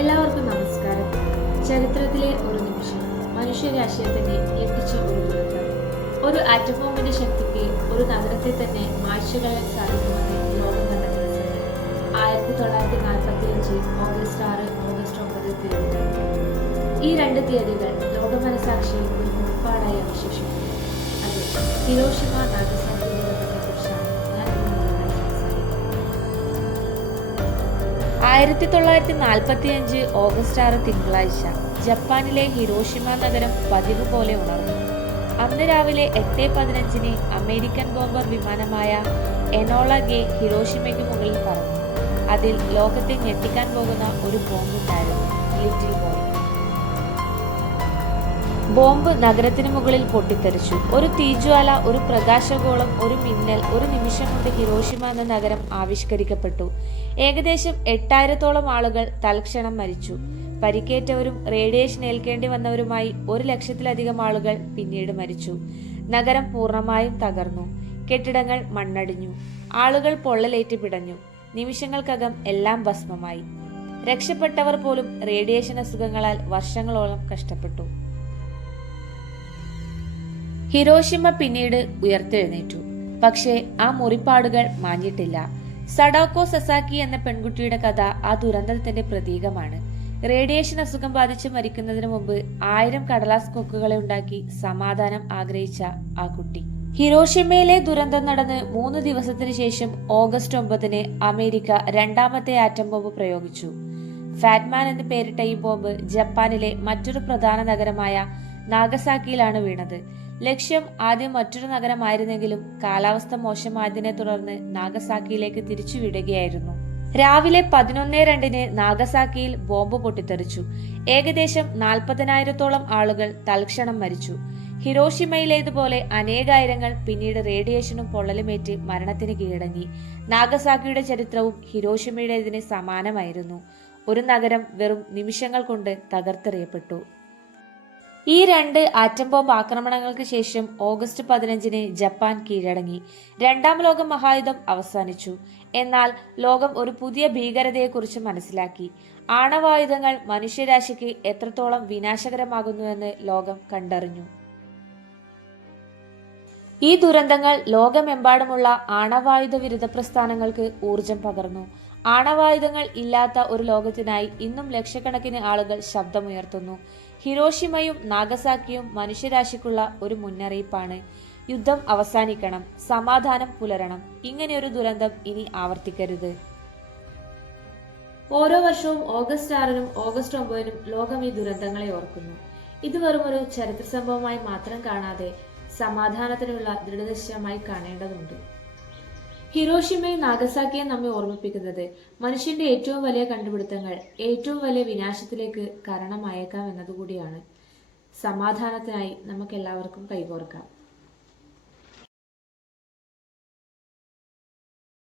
എല്ലാവർക്കും നമസ്കാരം. ചരിത്രത്തിലെ ഒരു നിമിഷം, മനുഷ്യരാശിയെ തന്നെ ഞെട്ടിച്ച ഒരു ദുരന്തം. ഒരു ആറ്റം ബോംബിന്റെ ശക്തിക്ക് ഒരു നഗരത്തെ തന്നെ മായ്ച്ചു കളയാൻ സാധിക്കുമെന്ന് ലോകം കണ്ട ദിവസം 1945 ഓഗസ്റ്റ് 6, ഓഗസ്റ്റ് 9 തീയതികൾ. ഈ രണ്ട് തീയതികൾ ലോക മനസാക്ഷിയിൽ ഒരു മുൻപാടായി അവശേഷിക്കുന്നു. അത് ഹിരോഷിമ നാഗസാക്കി ദുരന്തത്തെക്കുറിച്ചാണ് ഞാൻ നിങ്ങളുമായി സംസാരിക്കുന്നത്. 1945 ഓഗസ്റ്റ് 6 തിങ്കളാഴ്ച ജപ്പാനിലെ ഹിരോഷിമ നഗരം പതിവ് പോലെ ഉണർന്നു. അന്ന് രാവിലെ 8:15 അമേരിക്കൻ ബോംബർ വിമാനമായ എനോള ഗേ ഹിരോഷിമയ്ക്ക് മുകളിൽ പറന്നു. അതിൽ ലോകത്തെ ഞെട്ടിക്കാൻ പോകുന്ന ഒരു ബോംബുണ്ടായിരുന്നു, ലിറ്റിൽ ബോയ്. ബോംബ് നഗരത്തിന് മുകളിൽ പൊട്ടിത്തെറിച്ചു. ഒരു തീജ്വാല, ഒരു പ്രകാശഗോളം, ഒരു മിന്നൽ. ഒരു നിമിഷം കൊണ്ട് ഹിരോഷിമ എന്ന നഗരം ആവിഷ്കരിക്കപ്പെട്ടു. ഏകദേശം 8000-ഓളം ആളുകൾ തൽക്ഷണം മരിച്ചു. പരിക്കേറ്റവരും റേഡിയേഷൻ ഏൽക്കേണ്ടി വന്നവരുമായി 100,000-ലധികം ആളുകൾ പിന്നീട് മരിച്ചു. നഗരം പൂർണ്ണമായും തകർന്നു. കെട്ടിടങ്ങൾ മണ്ണടിഞ്ഞു. ആളുകൾ പൊള്ളലേറ്റ് പിടഞ്ഞു. നിമിഷങ്ങൾക്കകം എല്ലാം ഭസ്മമായി. രക്ഷപ്പെട്ടവർ പോലും റേഡിയേഷൻ അസുഖങ്ങളാൽ വർഷങ്ങളോളം കഷ്ടപ്പെട്ടു. ഹിരോഷിമ പിന്നീട് ഉയർത്തെഴുന്നേറ്റു. പക്ഷേ ആ മുറിപ്പാടുകൾ മാഞ്ഞിട്ടില്ല. സഡോക്കോ സസാക്കി എന്ന പെൺകുട്ടിയുടെ കഥ ആ ദുരന്തത്തിന്റെ പ്രതീകമാണ്. റേഡിയേഷൻ അസുഖം ബാധിച്ച് മരിക്കുന്നതിന് മുമ്പ് 1000 കടലാസ് കൊക്കുകളെ ഉണ്ടാക്കി സമാധാനം ആഗ്രഹിച്ച ആ കുട്ടി. ഹിരോഷിമയിലെ ദുരന്തം നടന്ന് 3 ദിവസത്തിന് ശേഷം ഓഗസ്റ്റ് 9 അമേരിക്ക രണ്ടാമത്തെ ആറ്റം ബോംബ് പ്രയോഗിച്ചു. ഫാറ്റ്മാൻ എന്ന് പേരിട്ട ഈ ബോംബ് ജപ്പാനിലെ മറ്റൊരു പ്രധാന നഗരമായ നാഗസാക്കിയിലാണ് വീണത്. ലക്ഷ്യം ആദ്യം മറ്റൊരു നഗരമായിരുന്നെങ്കിലും കാലാവസ്ഥ മോശമായതിനെ തുടർന്ന് നാഗസാക്കിയിലേക്ക് തിരിച്ചു വിടുകയായിരുന്നു. രാവിലെ 11:02 നാഗസാക്കിയിൽ ബോംബ് പൊട്ടിത്തെറിച്ചു. ഏകദേശം 40,000-ഓളം ആളുകൾ തൽക്ഷണം മരിച്ചു. ഹിരോഷിമയിലേതുപോലെ അനേകായിരങ്ങൾ പിന്നീട് റേഡിയേഷനും പൊള്ളലുമേറ്റ് മരണത്തിന് കീഴടങ്ങി. നാഗസാക്കിയുടെ ചരിത്രവും ഹിരോഷിമയുടേതിന് സമാനമായിരുന്നു. ഒരു നഗരം വെറും നിമിഷങ്ങൾ കൊണ്ട് തകർത്തെറിയപ്പെട്ടു. ഈ 2 ആറ്റം ബോംബ് ആക്രമണങ്ങൾക്ക് ശേഷം ഓഗസ്റ്റ് 15 ജപ്പാൻ കീഴടങ്ങി. രണ്ടാം ലോക മഹായുദ്ധം അവസാനിച്ചു. എന്നാൽ ലോകം ഒരു പുതിയ ഭീകരതയെക്കുറിച്ച് മനസ്സിലാക്കി. ആണവായുധങ്ങൾ മനുഷ്യരാശിക്ക് എത്രത്തോളം വിനാശകരമാകുന്നുവെന്ന് ലോകം കണ്ടറിഞ്ഞു. ഈ ദുരന്തങ്ങൾ ലോകമെമ്പാടുമുള്ള ആണവായുധ വിരുദ്ധ പ്രസ്ഥാനങ്ങൾക്ക് ഊർജം പകർന്നു. ആണവായുധങ്ങൾ ഇല്ലാത്ത ഒരു ലോകത്തിനായി ഇന്നും ലക്ഷക്കണക്കിന് ആളുകൾ ശബ്ദമുയർത്തുന്നു. ഹിരോഷിമയും നാഗസാക്കിയും മനുഷ്യരാശിക്കുള്ള ഒരു മുന്നറിയിപ്പാണ്. യുദ്ധം അവസാനിക്കണം, സമാധാനം പുലരണം. ഇങ്ങനെയൊരു ദുരന്തം ഇനി ആവർത്തിക്കരുത്. ഓരോ വർഷവും ഓഗസ്റ്റ് 6 ഓഗസ്റ്റ് 9 ലോകം ഈ ദുരന്തങ്ങളെ ഓർക്കുന്നു. ഇത് വെറും ഒരു ചരിത്ര സംഭവമായി മാത്രം കാണാതെ സമാധാനത്തിനുള്ള ദൃഢനിശ്ചയമായി കാണേണ്ടതുണ്ട്. ഹിരോഷിമയും നാഗസാക്കിയും നമ്മെ ഓർമ്മിപ്പിക്കുന്നത് മനുഷ്യന്റെ ഏറ്റവും വലിയ കണ്ടുപിടുത്തങ്ങൾ ഏറ്റവും വലിയ വിനാശത്തിലേക്ക് കാരണമായേക്കാം എന്നതുകൂടിയാണ്. സമാധാനത്തിനായി നമുക്കെല്ലാവർക്കും കൈകോർക്കാം.